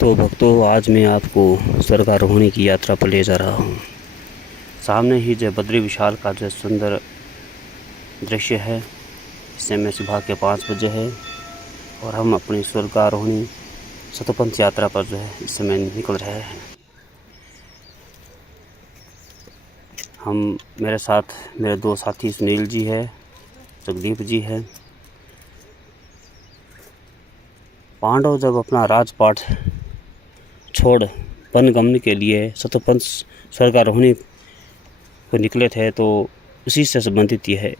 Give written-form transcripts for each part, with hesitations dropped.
तो भक्तों, आज मैं आपको स्वर्गारोहणी की यात्रा पर ले जा रहा हूँ। सामने ही जो बद्री विशाल का जो सुंदर दृश्य है, इस समय सुबह के 5 बजे है और हम अपनी स्वर्गारोहणी सतपंथ यात्रा पर जो है इस समय निकल रहे हैं। मेरे साथ मेरे 2 साथी सुनील जी है, जगदीप जी है। पांडव जब अपना राजपाट छोड़ वनगमन के लिए सतपंथ स्वर्गारोहणी को निकले थे, तो उसी से संबंधित यह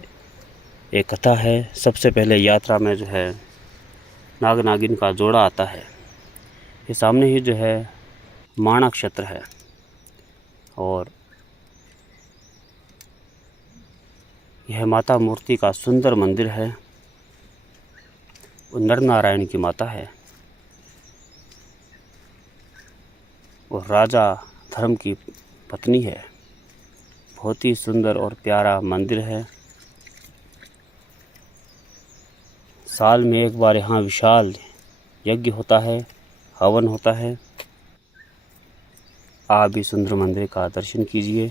एक कथा है। सबसे पहले यात्रा में जो है नाग नागिन का जोड़ा आता है। ये सामने ही जो है माणा क्षेत्र है और यह माता मूर्ति का सुंदर मंदिर है। वो नर नारायण की माता है और राजा धर्म की पत्नी है। बहुत ही सुंदर और प्यारा मंदिर है। साल में एक बार यहाँ विशाल यज्ञ होता है, हवन होता है। आप भी सुंदर मंदिर का दर्शन कीजिए।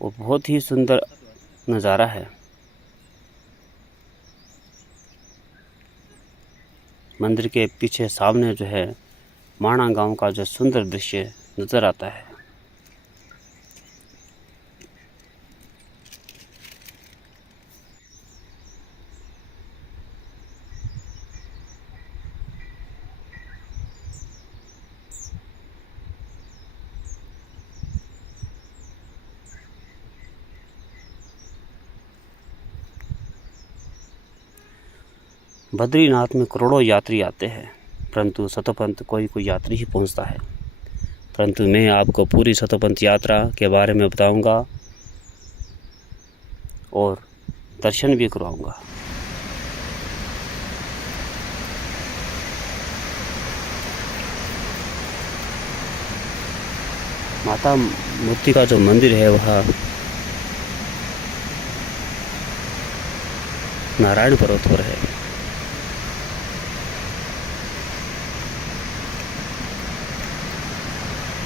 वो बहुत ही सुंदर नज़ारा है। मंदिर के पीछे सामने जो है माणा गांव का जो सुंदर दृश्य नज़र आता है। बद्रीनाथ में करोड़ों यात्री आते हैं, परंतु सतपंथ कोई यात्री ही पहुंचता है। परंतु मैं आपको पूरी सतपंथ यात्रा के बारे में बताऊंगा और दर्शन भी करवाऊंगा। माता मूर्ति का जो मंदिर है वह नारायण पर्वत पर है।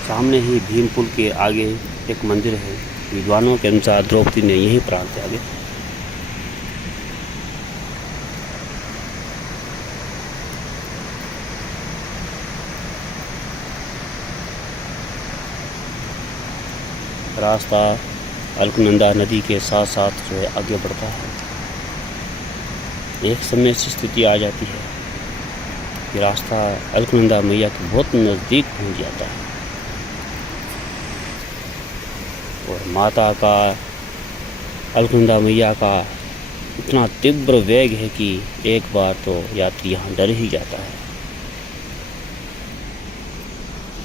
सामने ही भीम पुल के आगे एक मंदिर है। विद्वानों के अनुसार द्रौपदी ने यहीं प्राण त्यागे। रास्ता अलकनंदा नदी के साथ साथ जो है आगे बढ़ता है। एक समय ऐसी स्थिति आ जाती है कि रास्ता अलकनंदा मैया के बहुत नज़दीक पहुंच जाता है और माता का अलकनंदा मैया का इतना तीव्र वेग है कि एक बार तो यात्री यहाँ डर ही जाता है।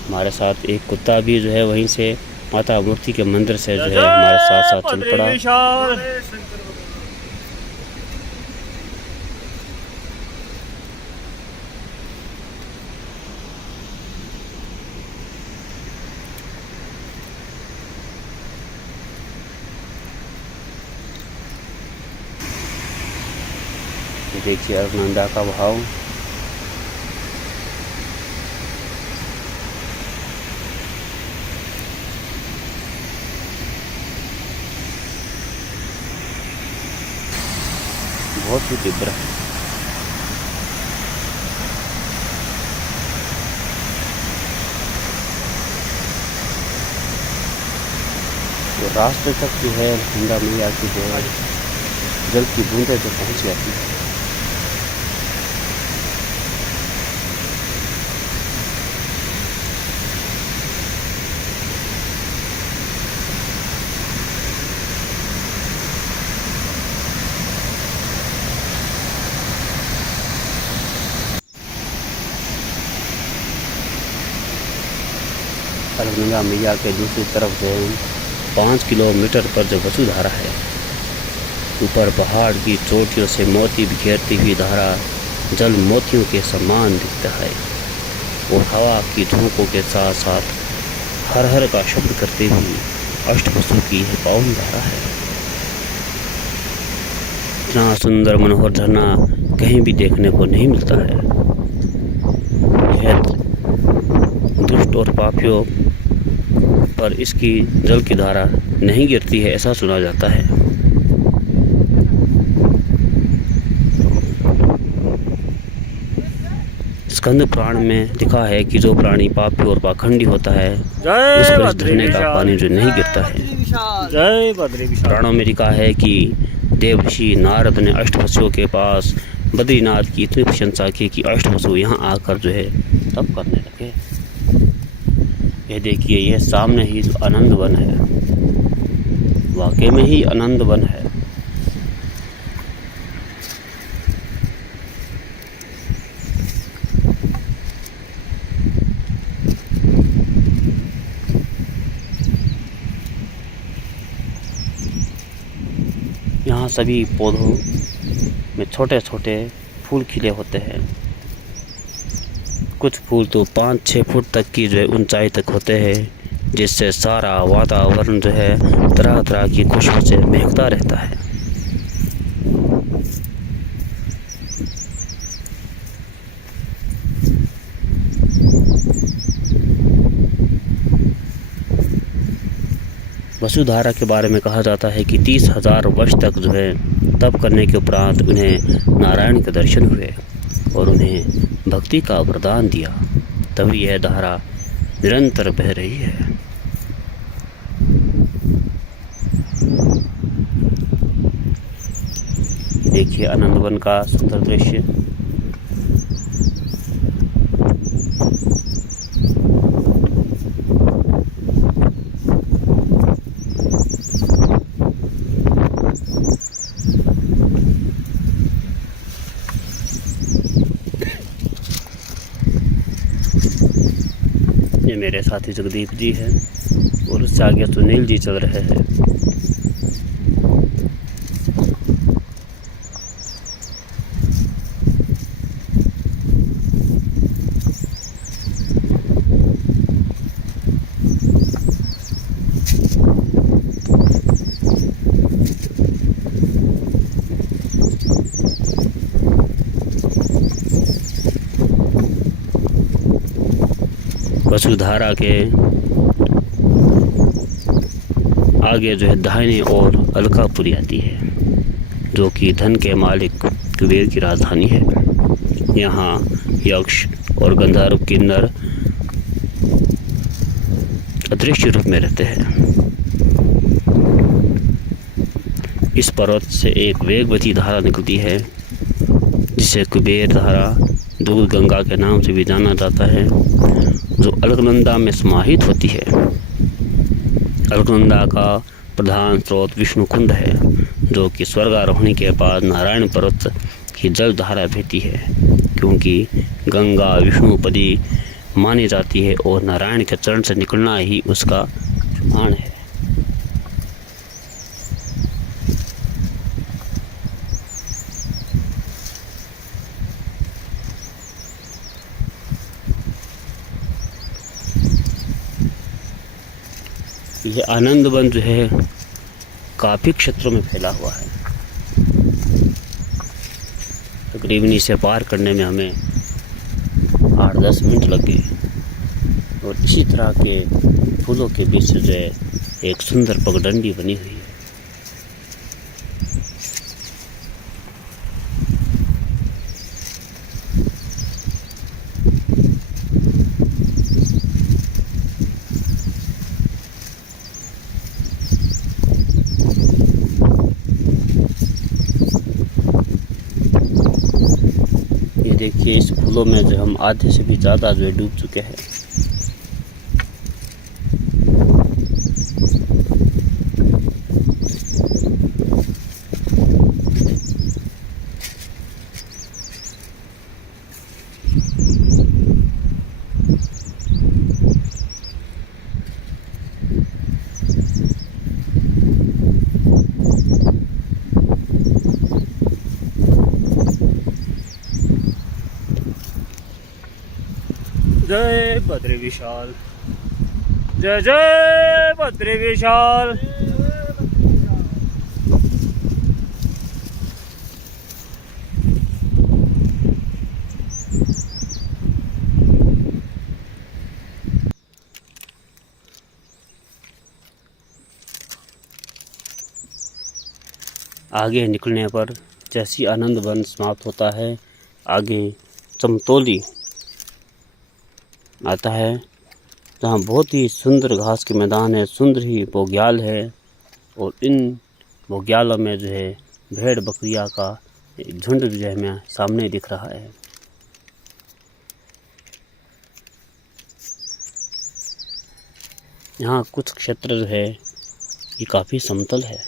हमारे साथ एक कुत्ता भी जो है वहीं से माता मूर्ति के मंदिर से जो है हमारे साथ साथ चल पड़ा। देखिए अलकनंदा का भाव। बहुत ही तीव्र है। तो रास्ते तक जो है अलकनंदा मैया की जो है जल की बूंदें जो पहुंच जाती है। अलकनंदा मैया के दूसरी तरफ जो 5 किलोमीटर पर जो वसुधारा है, ऊपर पहाड़ की चोटियों से मोती बिखेरती हुई धारा जल मोतियों के समान दिखता है और हवा की झोंकों के साथ साथ हर हर का शब्द करते हुए अष्टवसु की यह पावन धारा है। इतना सुंदर मनोहर झरना कहीं भी देखने को नहीं मिलता है। दुष्ट और पापियों पर इसकी जल की धारा नहीं गिरती है, ऐसा सुना जाता है। स्कंद पुराण में लिखा है कि जो प्राणी पापी और पाखंडी होता है उस पर इस झरने का पानी जो नहीं गिरता है। पुराणों में लिखा है कि देवर्षि नारद ने अष्टवसुओं के पास बद्रीनाथ की इतनी प्रशंसा की कि अष्टवसु यहाँ आकर जो है तप करने लगे। यह देखिए, यह सामने ही जो आनंद वन है, वाकई में ही आनंद वन है। यहाँ सभी पौधों में छोटे छोटे फूल खिले होते हैं। कुछ फूल तो 5-6 फुट तक की जो है ऊंचाई तक होते हैं, जिससे सारा वातावरण जो है तरह तरह की खुशबू से महकता रहता है। वसुधारा के बारे में कहा जाता है कि 30,000 वर्ष तक जो है तप करने के उपरांत उन्हें नारायण के दर्शन हुए और उन्हें भक्ति का वरदान दिया, तभी यह धारा निरंतर बह रही है। देखिए आनंदवन का सुंदर दृश्य। ये मेरे साथी जगदीप जी हैं और उससे आगे सुनील जी चल रहे हैं। वसुधारा के आगे जो है दाहिने ओर अलकापुरी आती है, जो कि धन के मालिक कुबेर की राजधानी है। यहाँ यक्ष और गंधर्व किन्नर अदृश्य रूप में रहते हैं। इस पर्वत से एक वेगवती धारा निकलती है, जिसे कुबेर धारा, दूध गंगा के नाम से भी जाना जाता है, जो अलकनंदा में समाहित होती है। अलकनंदा का प्रधान स्रोत विष्णु कुंड है, जो कि स्वर्गारोहणी के बाद नारायण पर्वत की जल धारा बहती है, क्योंकि गंगा विष्णुपदी मानी जाती है और नारायण के चरण से निकलना ही उसका प्रमाण है। यह आनंद वन जो है काफ़ी क्षेत्रों में फैला हुआ है। तकरीबन इसे पार करने में हमें 8-10 मिनट लग गए और इसी तरह के फूलों के बीच जो है एक सुंदर पगडंडी बनी हुई है। देखिए इस फूलों में जो हम आधे से भी ज़्यादा जो है डूब चुके हैं। जय बद्री विशाल, जय जय बद्री विशाल। आगे निकलने पर जैसी आनंद वन समाप्त होता है, आगे चमतौली आता है, जहाँ बहुत ही सुंदर घास के मैदान है, सुंदर ही बोग्याल है। और इन बोग्यालों में जो है भेड़ बकरियाँ का एक झुंड जो है हमें सामने दिख रहा है। यहाँ कुछ क्षेत्र जो है ये काफ़ी समतल है।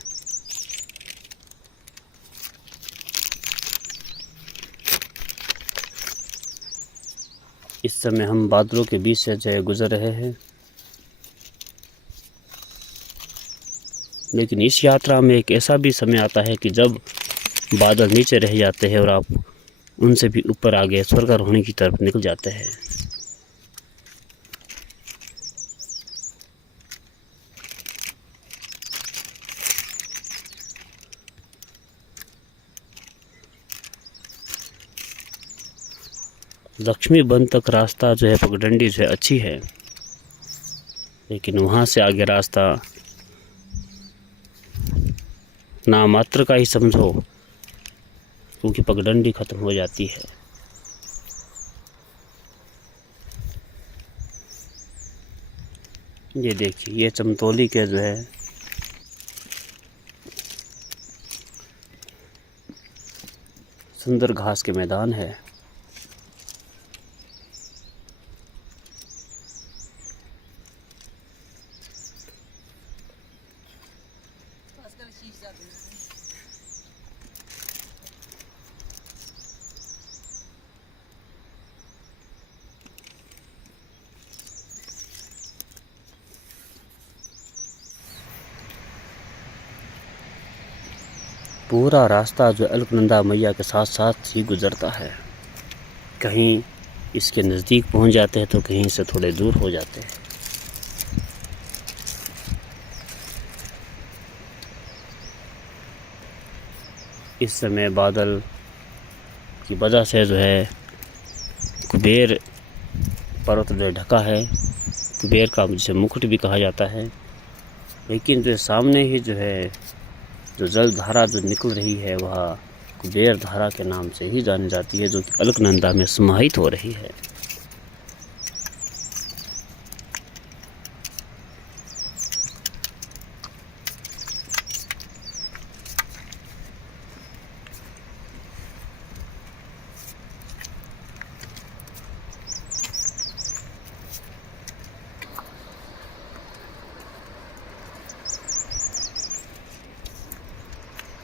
इस समय हम बादलों के बीच से जो है गुजर रहे हैं, लेकिन इस यात्रा में एक ऐसा भी समय आता है कि जब बादल नीचे रह जाते हैं और आप उनसे भी ऊपर आगे स्वर्गारोहणी की तरफ निकल जाते हैं। लक्ष्मी वन तक रास्ता जो है पगडंडी जो है अच्छी है, लेकिन वहाँ से आगे रास्ता नामात्र का ही समझो, क्योंकि पगडंडी ख़त्म हो जाती है। ये देखिए, ये चमतौली के जो है सुंदर घास के मैदान है। पूरा रास्ता जो अलकनंदा मैया के साथ साथ ही गुजरता है। कहीं इसके नज़दीक पहुंच जाते हैं तो कहीं से थोड़े दूर हो जाते हैं। इस समय बादल की वजह से जो है कुबेर पर्वत जो ढका है, कुबेर का जिसे मुकुट भी कहा जाता है। लेकिन जो सामने ही जो है जो जल धारा जो निकल रही है वह कुबेर धारा के नाम से ही जानी जाती है, जो कि अलकनंदा में समाहित हो रही है।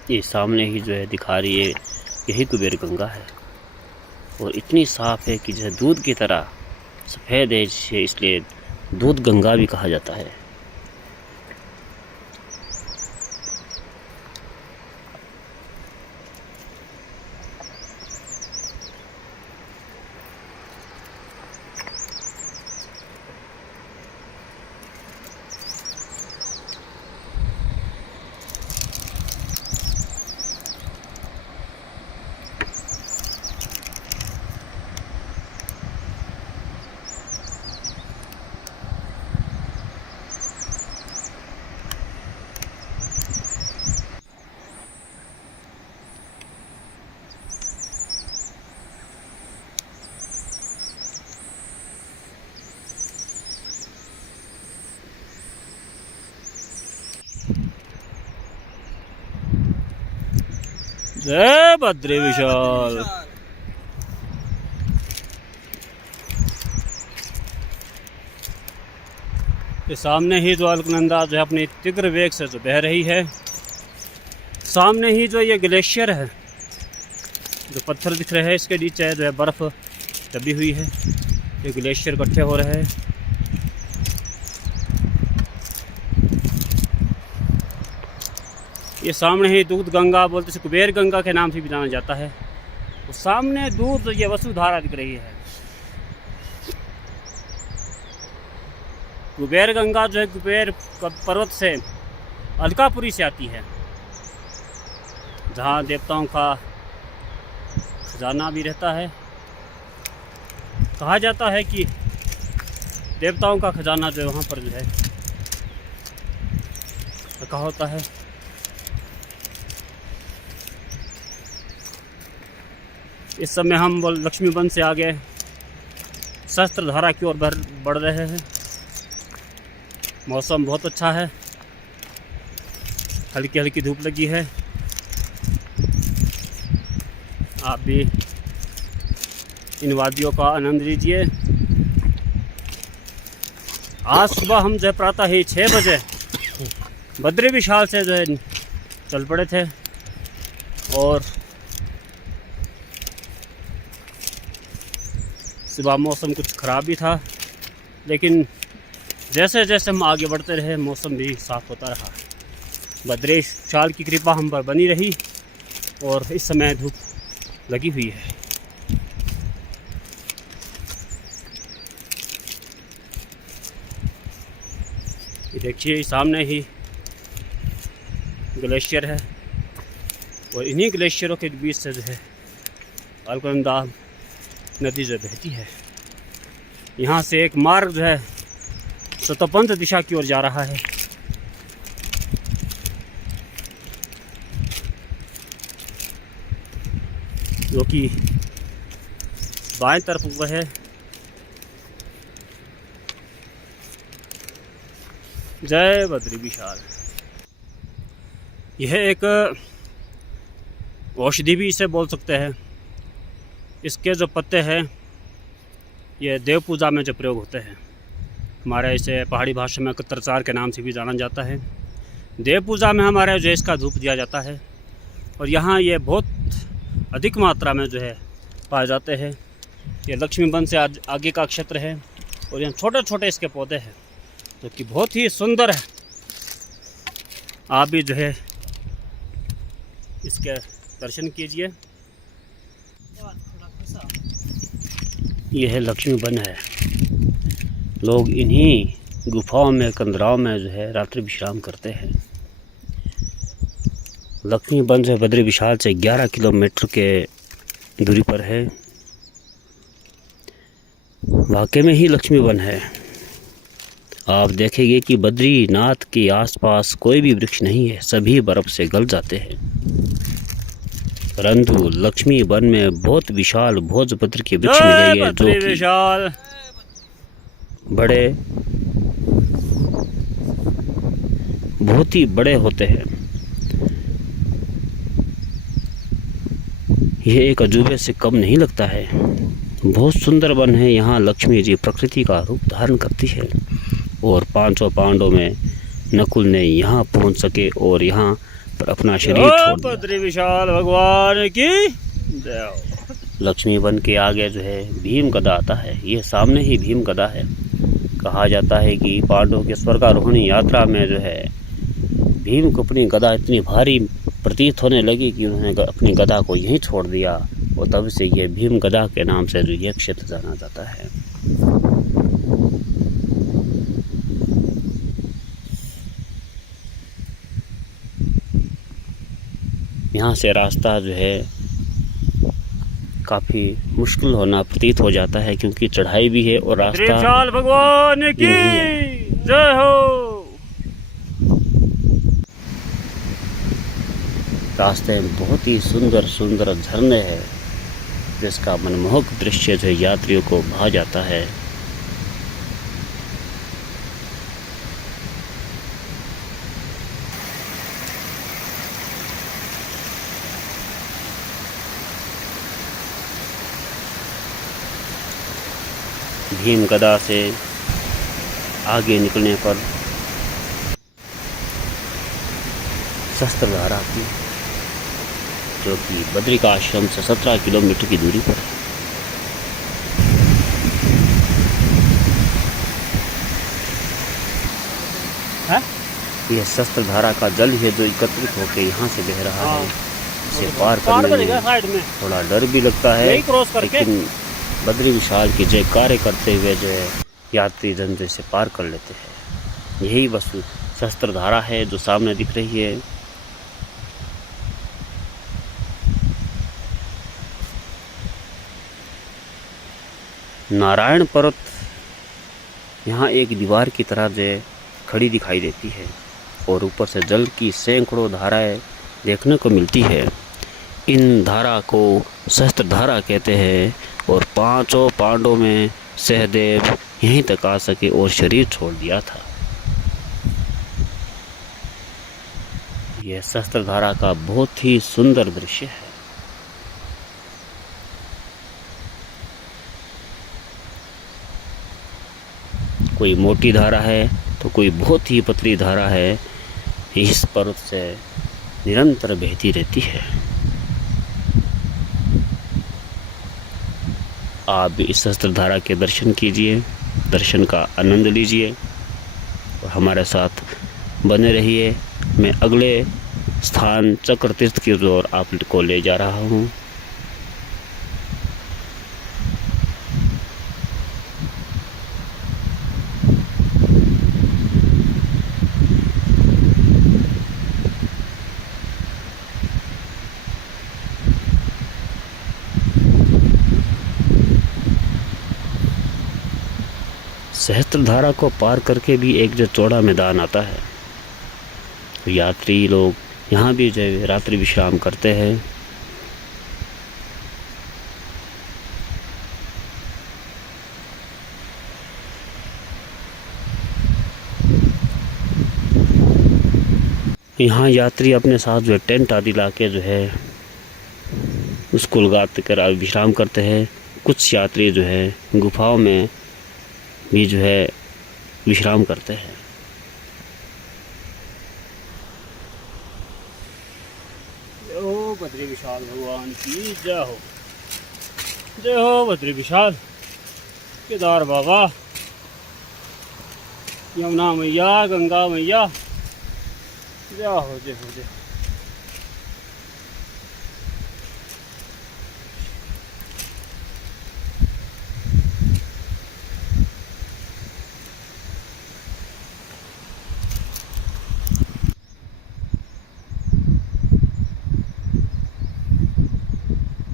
ये सामने ही जो है दिखा रही है, यही कुबेर गंगा है और इतनी साफ़ है कि जैसे दूध की तरह सफ़ेद है, इसलिए दूध गंगा भी कहा जाता है। जय भद्रे विशाल। ये सामने ही जो अलकनंदा जो है अपनी तीव्र वेग से जो बह रही है, सामने ही जो ये ग्लेशियर है, जो पत्थर दिख रहे हैं इसके नीचे जो है बर्फ़ दबी हुई है, ये ग्लेशियर इकट्ठे हो रहे हैं। ये सामने ही दूध गंगा बोलते हैं, कुबेर गंगा के नाम से भी जाना जाता है। तो सामने दूर ये वसुधारा दिख रही है। कुबेर गंगा जो है कुबेर पर्वत से अलकापुरी से आती है, जहाँ देवताओं का खजाना भी रहता है। कहा जाता है कि देवताओं का खजाना जो है वहाँ पर जो है रखा होता है। इस समय हम लक्ष्मी वन से आगे शस्त्रधारा की ओर बढ़ रहे हैं। मौसम बहुत अच्छा है, हल्की हल्की धूप लगी है। आप भी इन वादियों का आनंद लीजिए। आज सुबह हम जो प्रातः ही 6 बजे बद्री विशाल से जो है चल पड़े थे और सुबह मौसम कुछ ख़राब भी था, लेकिन जैसे जैसे हम आगे बढ़ते रहे मौसम भी साफ़ होता रहा। बद्री विशाल की कृपा हम पर बनी रही और इस समय धूप लगी हुई है। ये देखिए सामने ही ग्लेशियर है और इन्हीं ग्लेशियरों के बीच से जो है अलकनंदा नदी जो बहती है। यहाँ से एक मार्ग जो है सतपंथ दिशा की ओर जा रहा है। जो कि बाएं तरफ वह है। जय बद्री विशाल। यह एक औषधि भी इसे बोल सकते हैं। इसके जो पत्ते हैं ये देव पूजा में जो प्रयोग होते हैं। हमारे इसे पहाड़ी भाषा में कत्तरचार के नाम से भी जाना जाता है। देव पूजा में हमारे जो इसका धूप दिया जाता है और यहाँ ये बहुत अधिक मात्रा में जो है पाए जाते हैं। ये लक्ष्मी वन से आगे का क्षेत्र है और यहाँ छोटे छोटे इसके पौधे हैं जो कि बहुत ही सुंदर है। आप भी जो है इसके दर्शन कीजिए। यह लक्ष्मी वन है। लोग इन्हीं गुफाओं में कंदराओं में जो है रात्रि विश्राम करते हैं। लक्ष्मी वन से बद्री विशाल से 11 किलोमीटर के दूरी पर है। वाकई में ही लक्ष्मी वन है। आप देखेंगे कि बद्रीनाथ के आसपास कोई भी वृक्ष नहीं है, सभी बर्फ से गल जाते हैं। परंतु लक्ष्मी वन में बहुत विशाल भोजपत्र के वृक्ष मिलेंगे जो विशाल बड़े बहुत ही बड़े होते हैं। यह एक अजूबे से कम नहीं लगता है। बहुत सुंदर वन है। यहाँ लक्ष्मी जी प्रकृति का रूप धारण करती है और 500 पांडवों में नकुल ने यहाँ पहुँच सके और यहाँ पर अपना शरीर छोड़ दिया। बद्री विशाल भगवान की जय। लक्ष्मी वन के आगे जो है भीम गदा आता है। ये सामने ही भीम गदा है। कहा जाता है कि पांडवों के स्वर्गारोहणी यात्रा में जो है भीम को अपनी गदा इतनी भारी प्रतीत होने लगी कि उन्होंने अपनी गदा को यहीं छोड़ दिया और तब से ये भीम गदा के नाम से जो ये क्षेत्र जाना जाता है। यहाँ से रास्ता जो है काफ़ी मुश्किल होना प्रतीत हो जाता है क्योंकि चढ़ाई भी है और रास्ता भगवान की जय हो। रास्ते में बहुत ही सुंदर सुंदर झरने हैं जिसका मनमोहक दृश्य जो यात्रियों को भा जाता है। भीम गदा से आगे निकलने पर शस्त्रधारा की जो कि बद्री का आश्रम से 17 किलोमीटर की दूरी पर है। यह शस्त्रधारा का जल है जो एकत्रित होकर यहाँ से बह रहा है। इसे पार करने में थोड़ा डर भी लगता है, लेकिन बद्री विशाल की जयकारे करते हुए जो है यात्री जन जो इसे पार कर लेते हैं। यही वस्तु शस्त्रधारा है जो सामने दिख रही है। नारायण पर्वत यहाँ एक दीवार की तरह जो खड़ी दिखाई देती है और ऊपर से जल की सैकड़ों धाराएं देखने को मिलती है। इन धारा को सहस्त्र धारा कहते हैं और 5 पांडवों में सहदेव यहीं तक आ सके और शरीर छोड़ दिया था। यह सहस्त्र धारा का बहुत ही सुंदर दृश्य है। कोई मोटी धारा है तो कोई बहुत ही पतली धारा है, इस पर्वत से निरंतर बहती रहती है। आप भी इस सहस्त्र धारा के दर्शन कीजिए, दर्शन का आनंद लीजिए और हमारे साथ बने रहिए। मैं अगले स्थान चक्र तीर्थ की ओर आपको ले जा रहा हूँ। सहस्त्र धारा को पार करके भी एक जो चौड़ा मैदान आता है, तो यात्री लोग यहाँ भी जो रात्रि विश्राम करते हैं। यहाँ यात्री अपने साथ जो टेंट आदि लाके जो है उसको लगा कर विश्राम करते हैं। कुछ यात्री जो है गुफाओं में भी जो है विश्राम करते हैं। ओ बद्री विशाल भगवान की जय हो, जय हो बद्री विशाल केदार बाबा, यमुना मैया, गंगा मैया, जय हो, जय हो, जय।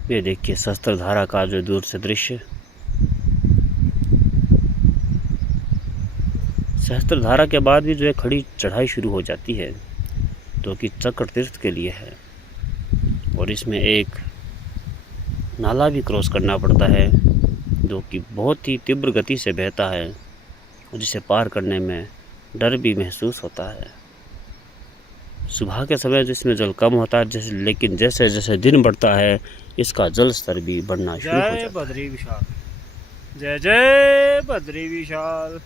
ये देखिए सहस्त्र धारा का जो दूर से दृश्य। सहस्त्र धारा के बाद भी जो है खड़ी चढ़ाई शुरू हो जाती है, जो कि चक्र तीर्थ के लिए है। और इसमें एक नाला भी क्रॉस करना पड़ता है, जो कि बहुत ही तीव्र गति से बहता है और जिसे पार करने में डर भी महसूस होता है। सुबह के समय जिसमें जल कम होता है, लेकिन जैसे जैसे दिन बढ़ता है इसका जल स्तर भी बढ़ना शुरू हो जाता है। जय बद्री विशाल, जय जय बद्री विशाल।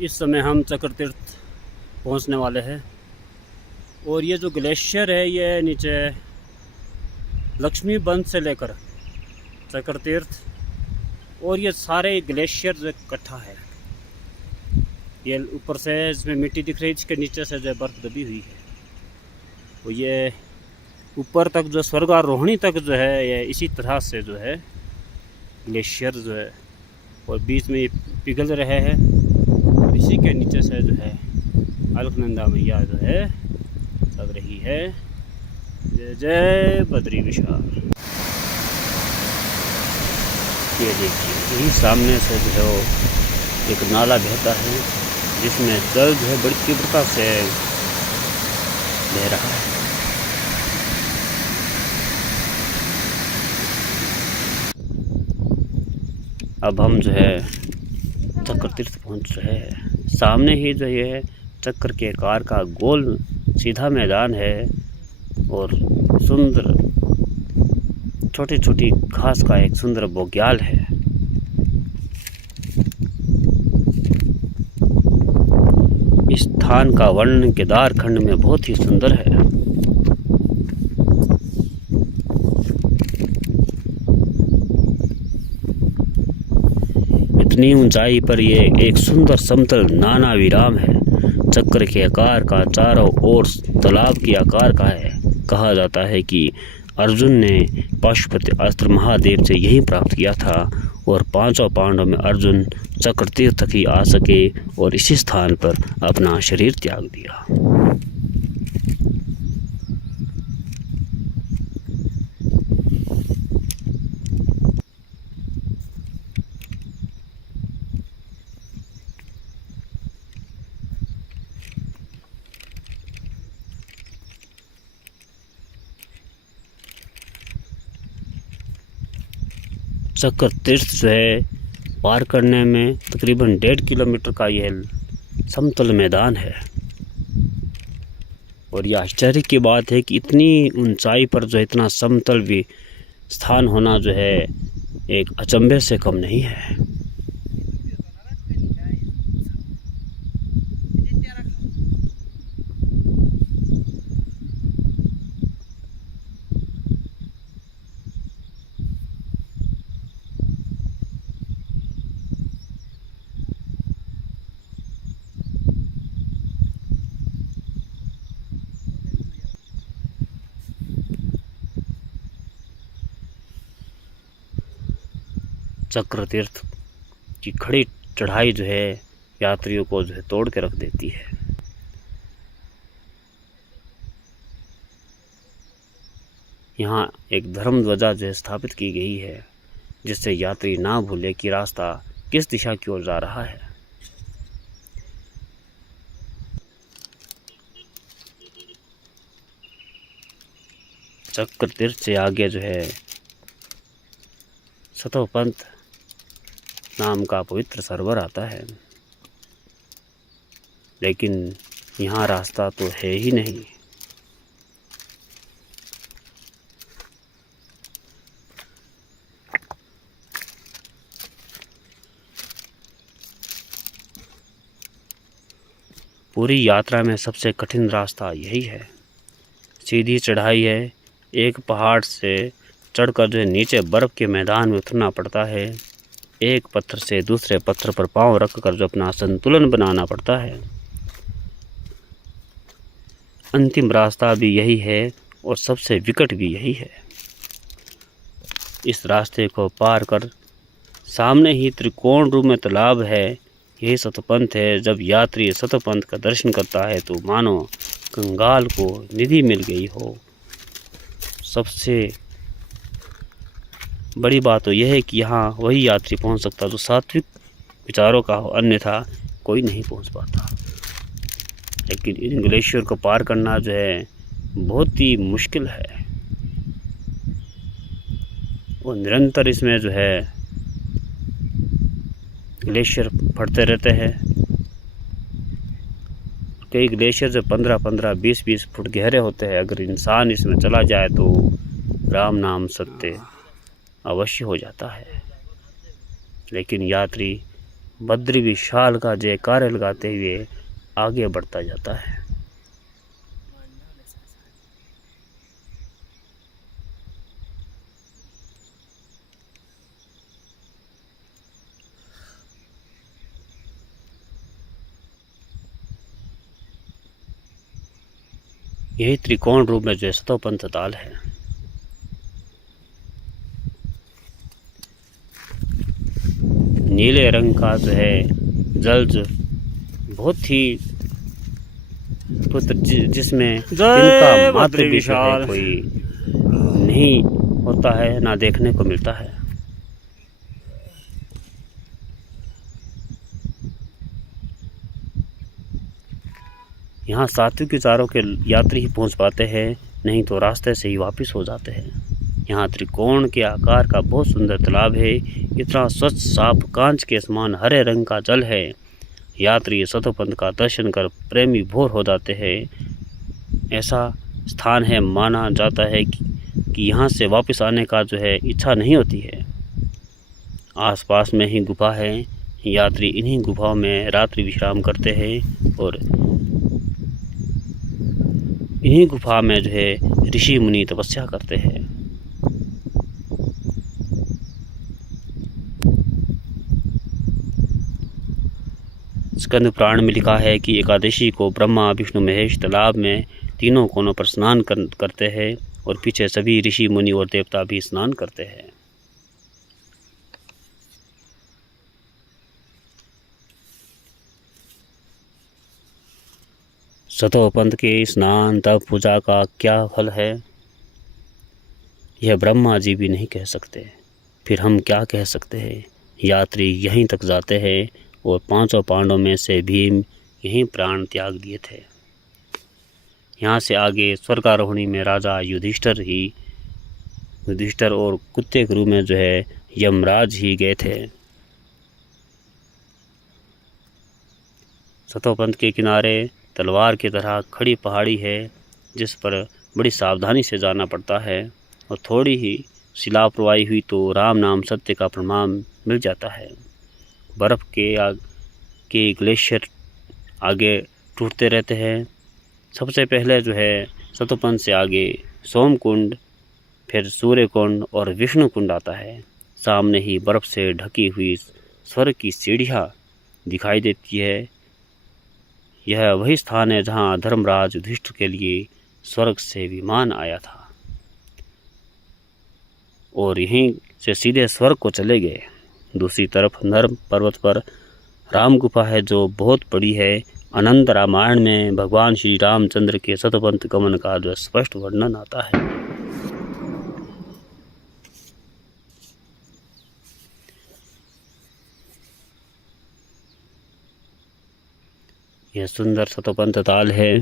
इस समय हम चक्र तीर्थ पहुंचने वाले हैं और ये जो ग्लेशियर है ये नीचे लक्ष्मी बंध से लेकर चक्र तीर्थ और ये सारे ग्लेशियर जो इकट्ठा है। ये ऊपर से इसमें मिट्टी दिख रही है, इसके नीचे से जो बर्फ़ दबी हुई है। तो ये ऊपर तक जो स्वर्गारोहणी तक जो है ये इसी तरह से जो है ग्लेशियर जो है और बीच में ये पिघल रहे हैं। इसी के नीचे से जो है अलकनंदा मैया जो है चल रही है। जय जय बद्री विशाल। ये देखिए यही सामने से जो है वो एक नाला बहता है, जिसमें जल जो है बड़ी तीव्रता से बह रहा है। अब हम जो है चक्र तीर्थ पहुँच रहे हैं। सामने ही जो ये चक्र के आकार का गोल सीधा मैदान है और सुंदर छोटी छोटी घास का एक सुंदर बोग्याल है। इस स्थान का वर्णन केदार खंड में बहुत ही सुंदर है। इतनी ऊंचाई पर ये एक सुंदर समतल नाना विराम है। चक्र के आकार का चारों ओर तालाब के आकार का है। कहा जाता है कि अर्जुन ने पाशुपति अस्त्र महादेव से यही प्राप्त किया था और पांचों पांडवों में अर्जुन चक्रतीर्थ तक ही आ सके और इसी स्थान पर अपना शरीर त्याग दिया। चक्रतीर्थ जो है पार करने में तकरीबन 1.5 किलोमीटर का यह समतल मैदान है और यह आश्चर्य की बात है कि इतनी ऊंचाई पर जो इतना समतल भी स्थान होना जो है एक अचंभे से कम नहीं है। चक्रतीर्थ की खड़ी चढ़ाई जो है यात्रियों को जो है तोड़ के रख देती है। यहाँ एक धर्म ध्वजा जो है स्थापित की गई है जिससे यात्री ना भूले कि रास्ता किस दिशा की ओर जा रहा है। चक्रतीर्थ से आगे जो है सतोपंथ नाम का पवित्र सरोवर आता है, लेकिन यहाँ रास्ता तो है ही नहीं। पूरी यात्रा में सबसे कठिन रास्ता यही है। सीधी चढ़ाई है, एक पहाड़ से चढ़कर जो है नीचे बर्फ़ के मैदान में उतरना पड़ता है। एक पत्थर से दूसरे पत्थर पर पांव रखकर जो अपना संतुलन बनाना पड़ता है। अंतिम रास्ता भी यही है और सबसे विकट भी यही है। इस रास्ते को पार कर सामने ही त्रिकोण रूप में तालाब है, यही सतपंथ है। जब यात्री सतपंथ का दर्शन करता है तो मानो कंगाल को निधि मिल गई हो। सबसे बड़ी बात तो यह है कि यहाँ वही यात्री पहुँच सकता जो सात्विक विचारों का हो, अन्यथा कोई नहीं पहुँच पाता। लेकिन इन ग्लेशियर को पार करना जो है बहुत ही मुश्किल है और निरंतर इसमें जो है ग्लेशियर फटते रहते हैं। कई ग्लेशियर जो 15-15, 20-20 फुट गहरे होते हैं। अगर इंसान इसमें चला जाए तो राम नाम सत्य अवश्य हो जाता है। लेकिन यात्री बद्री विशाल का जयकारे लगाते हुए आगे बढ़ता जाता है। यही त्रिकोण रूप में जो है सतोपंथ ताल है। नीले रंग का जो है जल जो बहुत ही पुत्र जिसमें इनका मात्र भी कोई नहीं होता है, ना देखने को मिलता है। यहाँ सात्विक विचारों के यात्री ही पहुँच पाते हैं, नहीं तो रास्ते से ही वापस हो जाते हैं। यहाँ त्रिकोण के आकार का बहुत सुंदर तालाब है। इतना स्वच्छ साफ कांच के समान हरे रंग का जल है। यात्री सतोपंथ का दर्शन कर प्रेमी भोर हो जाते हैं। ऐसा स्थान है, माना जाता है कि यहाँ से वापस आने का जो है इच्छा नहीं होती है। आसपास में ही गुफा है। यात्री इन्हीं गुफाओं में रात्रि विश्राम करते हैं और इन्हीं गुफा में जो है ऋषि मुनि तपस्या करते हैं। स्कंद पुराण में लिखा है कि एकादशी को ब्रह्मा विष्णु महेश तालाब में तीनों कोनों पर स्नान करते हैं और पीछे सभी ऋषि मुनि और देवता भी स्नान करते हैं। सतोपंथ के स्नान तप पूजा का क्या फल है, यह ब्रह्मा जी भी नहीं कह सकते। फिर हम क्या कह सकते हैं। यात्री यहीं तक जाते हैं और 5 पांडवों में से भीम यहीं प्राण त्याग दिए थे। यहाँ से आगे स्वर्गारोहणी में राजा युधिष्ठिर और कुत्ते के रूप में जो है यमराज ही गए थे। सतोपंथ के किनारे तलवार की तरह खड़ी पहाड़ी है, जिस पर बड़ी सावधानी से जाना पड़ता है, और थोड़ी ही शिला प्रवाही हुई तो राम नाम सत्य का प्रमाण मिल जाता है। बर्फ़ के ग्लेशियर आगे टूटते रहते हैं। सबसे पहले जो है सतोपंथ से आगे सोमकुंड, फिर सूर्यकुंड और विष्णु कुंड आता है। सामने ही बर्फ़ से ढकी हुई स्वर्ग की सीढ़ियाँ दिखाई देती है। यह वही स्थान है जहाँ धर्मराज युधिष्ठिर के लिए स्वर्ग से विमान आया था, और यहीं से सीधे स्वर्ग को चले गए। दूसरी तरफ नर्म पर्वत पर राम गुफा है, जो बहुत बड़ी है। अनंत रामायण में भगवान श्री रामचंद्र के सतोपंथ गमन का जो स्पष्ट वर्णन आता है। यह सुंदर सतोपंथ ताल है।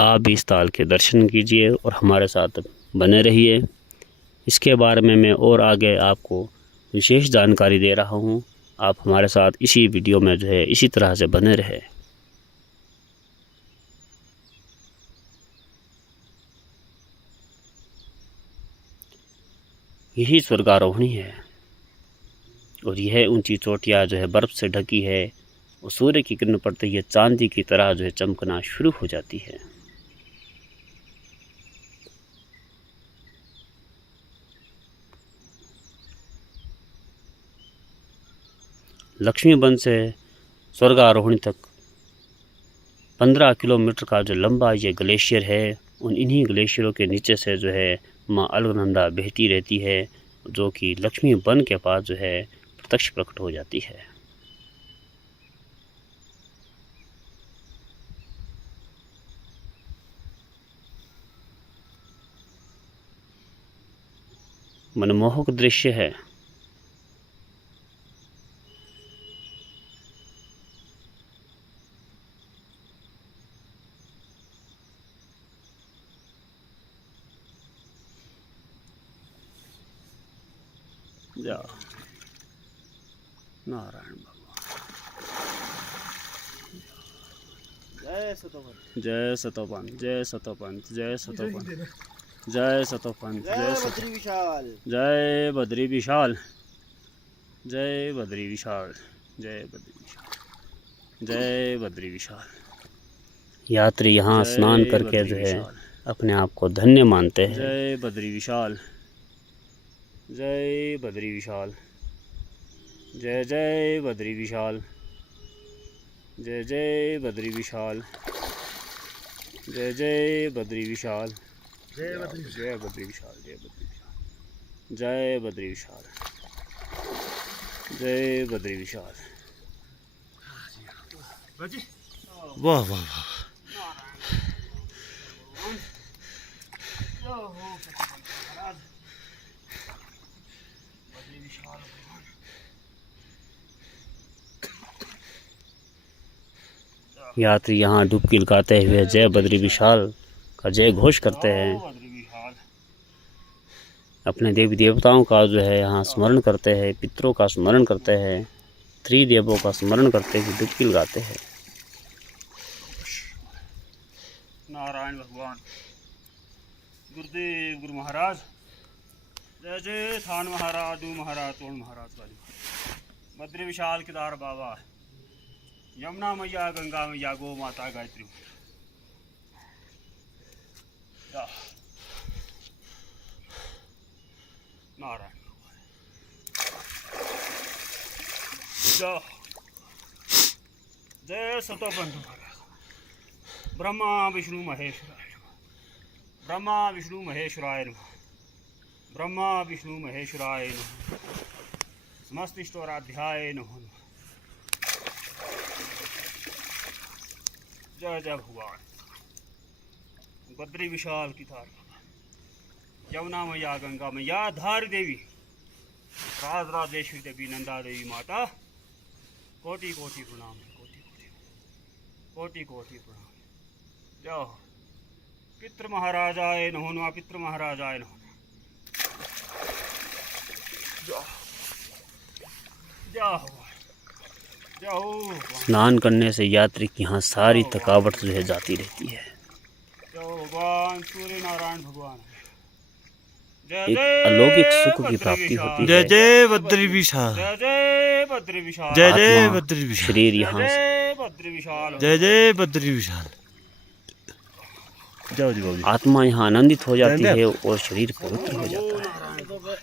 आप भी इस ताल के दर्शन कीजिए और हमारे साथ बने रहिए। इसके बारे में मैं और आगे आपको विशेष जानकारी दे रहा हूँ। आप हमारे साथ इसी वीडियो में जो है इसी तरह से बने रहे। यही स्वर्गारोहणी है, और यह ऊंची चोटियाँ जो है बर्फ़ से ढकी है, और सूर्य की किरण पड़ते ही चांदी की तरह जो है चमकना शुरू हो जाती है। लक्ष्मीबन से स्वर्गारोहणी तक 15 किलोमीटर का जो लंबा ये ग्लेशियर है, इन्हीं ग्लेशियरों के नीचे से जो है माँ अलकनंदा बहती रहती है, जो कि लक्ष्मीबन के पास जो है प्रत्यक्ष प्रकट हो जाती है। मनमोहक दृश्य है। नारायण जय सतोपंथ, जय सतोपंथ, जय सतोपंथ, जय सतोपंथ, जय सतोपंथ, जय बद्री विशाल, जय बद्री विशाल, जय बद्री विशाल, जय बद्री विशाल, जय बद्री विशाल। यात्री यहाँ स्नान करके जो है अपने आप को धन्य मानते हैं। जय बद्री विशाल, जय बद्री विशाल, जय जय बद्री विशाल, जय जय बद्री विशाल, जय जय बद्री विशाल, जय बद्री विशाल, जय बद्री विशाल, जय बद्री विशाल, जय बद्री विशाल। वाह वाह वाह। यात्री यहाँ डुबकी लगाते हुए जय बद्री विशाल का जय घोष करते हैं। अपने देवी देवताओं का जो है यहाँ स्मरण करते हैं, पितरों का स्मरण करते हैं, त्रिदेवों का स्मरण करते हुए डुबकी लगाते हैं। नारायण भगवान गुरुदेव गुरु महाराज, जय जय थान महाराज, दू महाराज, तोड़ महाराज वाली बद्री विशाल केदार बाबा, यमुना मैया, गंगा मैया, गौ माता, गायत्री नारायण जय सतोपंथ महाराज। ब्रह्मा विष्णु महेश्वराय नमः, ब्रह्मा विष्णु महेश्वराय नमः, ब्रह्मा विष्णु महेश्वराय नमः, समस्तिष्टोराध्याय नमः। जय जय भगवान। बद्री विशाल की धार, यमुना मैया, गंगा मैया, धार देवी, राज राजेश्वरी देवी, नंदा देवी माता, कोटि कोटि प्रणाम, कोटि कोटि कोटि कोटि प्रणाम। जय हो। पितृ महाराजाए नमो नमः, पितृ महाराजाए नमो नमः। जय जय हो, जय हो। स्नान करने से यात्री की यहाँ सारी थकावट जो है जाती रहती है। जय भगवान सूर्य नारायण भगवान। जय एक जय अलौकिक सुख की बद्री प्राप्ति विशाल। होती जय है। जय बद्री विशाल, जय जय बद्री विशाल। जय जय आत्मा, बद्री विशाल, शरीर जय यहाँ जय बद्री विशाल। जय जय बद्री विशाल। जाओ जी बाबू, आत्मा यहाँ आनंदित हो जाती है और शरीर पवित्र हो जाता है।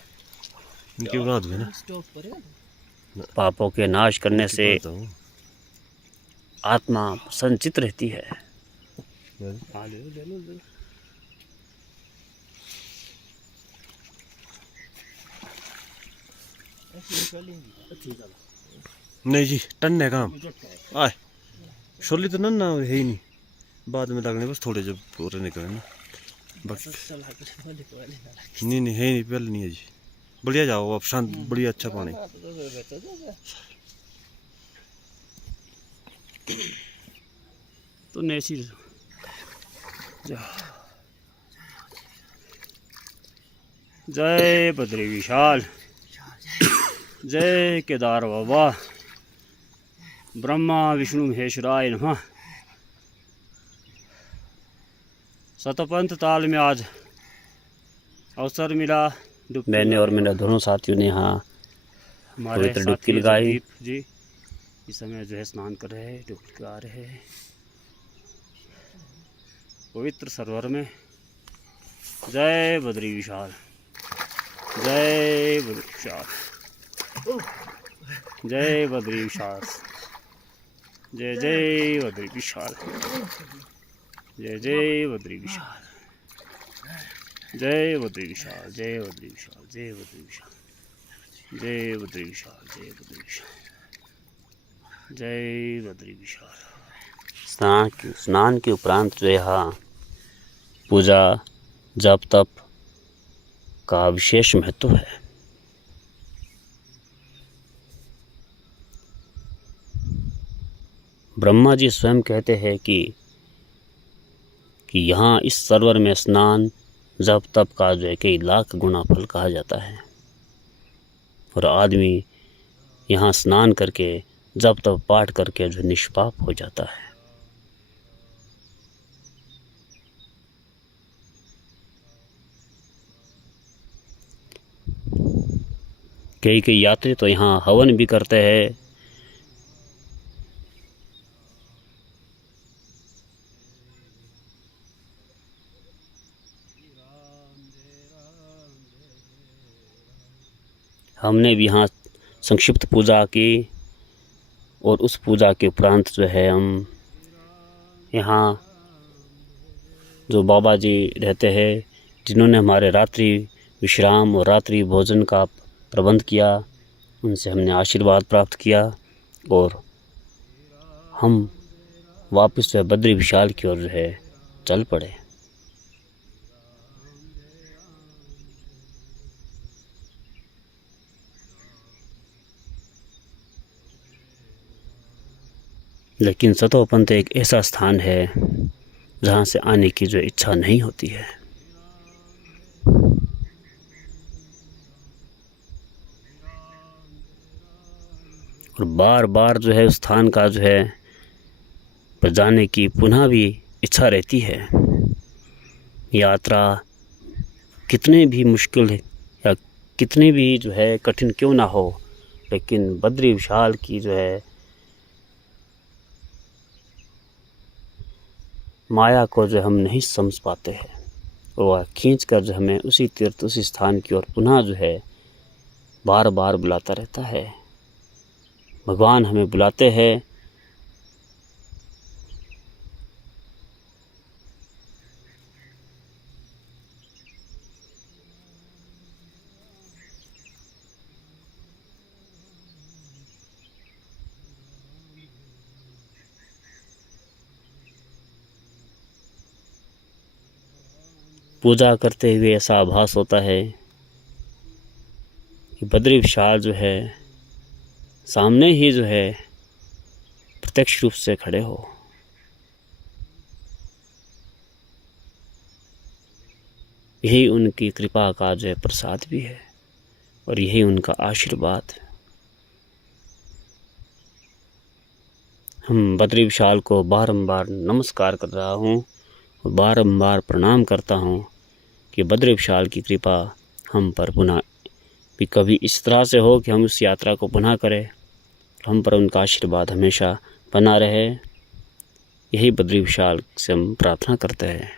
इनकी बना दूँ ना, पापों के नाश करने इनकी से बनाता हूँ। आत्मा संचित रहती है। नहीं जी, टन है काम आए, छोली तो ना है ही नहीं, बाद में लगने बस थोड़े जब पूरे निकले ना बस। नहीं नहीं है नहीं, पहले नहीं है जी। बढ़िया जाओ आप, शांत बढ़िया अच्छा पानी। तो नैसी जय बद्री विशाल, जय केदार बाबा, ब्रह्मा विष्णु महेश्वराय नमः। सतपंथ ताल में आज अवसर मिला। मैंने और मेरे दोनों साथियों ने यहाँ हमारे पवित्र डुबकी साथी लगाई। जगदीप जी इस समय जो है स्नान कर रहे हैं, डुबकी लगा रहे हैं पवित्र सरोवर में। जय बद्री विशाल, जय बद्री विशाल, जय बद्री विशाल, जय जय बद्री विशाल, जय जय बद्री विशाल, जय बद्री विशाल, जय बद्री विशाल, जय बद्री विशाल, जय बद्री विशाल, जय बद्री विशाल, जय बद्री विशाल। स्नान के उपरांत जो यहाँ पूजा जप तप का विशेष महत्व है। ब्रह्मा जी स्वयं कहते हैं कि यहाँ इस सरोवर में स्नान जप तप का जो है कई लाख गुना फल कहा जाता है, और आदमी यहाँ स्नान करके जप तप पाठ करके जो निष्पाप हो जाता है। कई यात्री तो यहाँ हवन भी करते हैं। हमने भी यहाँ संक्षिप्त पूजा की, और उस पूजा के उपरांत जो है हम यहाँ जो बाबा जी रहते हैं, जिन्होंने हमारे रात्रि विश्राम और रात्रि भोजन का प्रबंध किया, उनसे हमने आशीर्वाद प्राप्त किया और हम वापस जो है बद्री विशाल की ओर जो है चल पड़े। लेकिन सतोपंथ एक ऐसा स्थान है जहाँ से आने की जो इच्छा नहीं होती है। और बार बार जो है उस स्थान का जो है पर जाने की पुनः भी इच्छा रहती है। यात्रा कितने भी मुश्किल या कितने भी जो है कठिन क्यों ना हो, लेकिन बद्री विशाल की जो है माया को जो हम नहीं समझ पाते हैं, और वह खींच कर जो हमें उसी तीर्थ उसी स्थान की ओर पुनः जो है बार बार बुलाता रहता है। भगवान हमें बुलाते हैं। पूजा करते हुए ऐसा आभास होता है कि बद्री विशाल जो है सामने ही जो है प्रत्यक्ष रूप से खड़े हो। यही उनकी कृपा का जो है प्रसाद भी है और यही उनका आशीर्वाद है। हम बद्री विशाल को बारंबार नमस्कार कर रहा हूँ और बारंबार प्रणाम करता हूँ कि बद्री विशाल की कृपा हम पर पुनः भी कभी इस तरह से हो कि हम उस यात्रा को पुनः करें, हम पर उनका आशीर्वाद हमेशा बना रहे। यही बद्री विशाल से हम प्रार्थना करते हैं।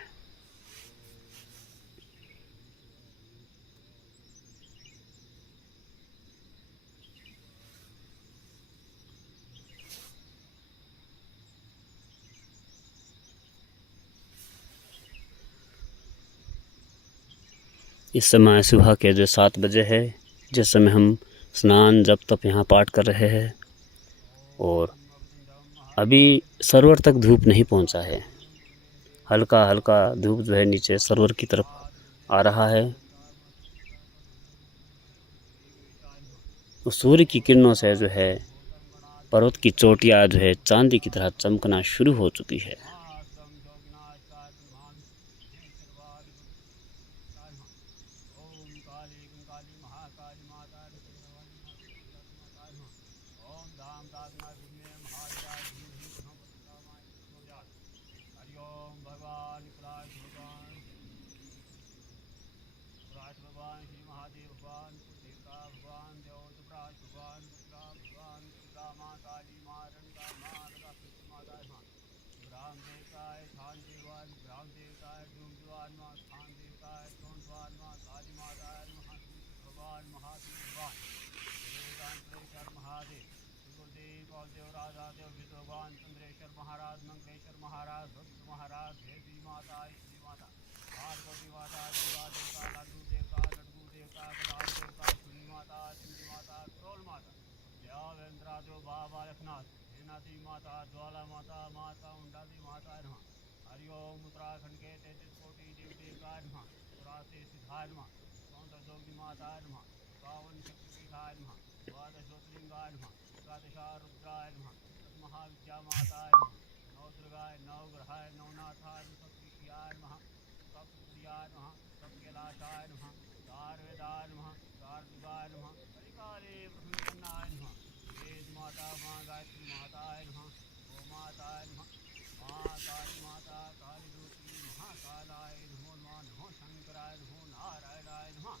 इस समय सुबह के जो 7 बजे है, जिस समय हम स्नान जप तप यहाँ पाठ कर रहे हैं और अभी सरोवर तक धूप नहीं पहुँचा है। हल्का हल्का धूप जो है नीचे सरोवर की तरफ आ रहा है। तो सूर्य की किरणों से जो है पर्वत की चोटियाँ जो है चांदी की तरह चमकना शुरू हो चुकी है। भगवान श्री महादेव भगवान देवता भगवान देवतराज भगवान भगवान दुर्गा माँ काली माँ रंगा माँ लगा माता माँ ग्राम देवताय थान देवान ग्राम देवताय डूमवान माँ थान देवताय सोनवान माँ काली माता भगवान महादेव भगवान देवतांतरेश्वर महादेव गुरुदेव बलदेव राजा देव विष्णु भगवान चंद्रेश्वर महाराज मंगलेश्वर महाराज भक्त महाराज देवी माता श्री माता पार्वती माता दुर्गा देवता लड्डू देवता लड्डू देवता गदान देवता सुनी माता चंडी माता क्रोल माता देवेंद्रा देव बाबा लखनाथ हेनाथी माता ज्वाला माता माता उंडाली माता नमः हरिओम उत्तराखंड के 33 कोटि देव देवता नमः पुराते सिद्धाय नमः सौंदर्य जोगी माता नमः पावन शक्तिपीठाय नमः द्वादश ज्योतिर्लिंगाय नमः एकादशा रुद्राय नमः महाविद्या माताय नमः नव दुर्गाय नव ग्रहाय नवनाथाय सप्तऋषियाय नमः सप्तप्रियाय नमः सप्तकैलाशाय नमः चारवेदाय नमः चारदुर्गाय नमः हरिकाले प्रसन्नाय नमः वेद माता माँ गायत्री माताय नमः गो माताय नमः माँ काली माता काली ज्योति महाकालाय नमो नमः नमो शंकराय नमो नारायणाय नमः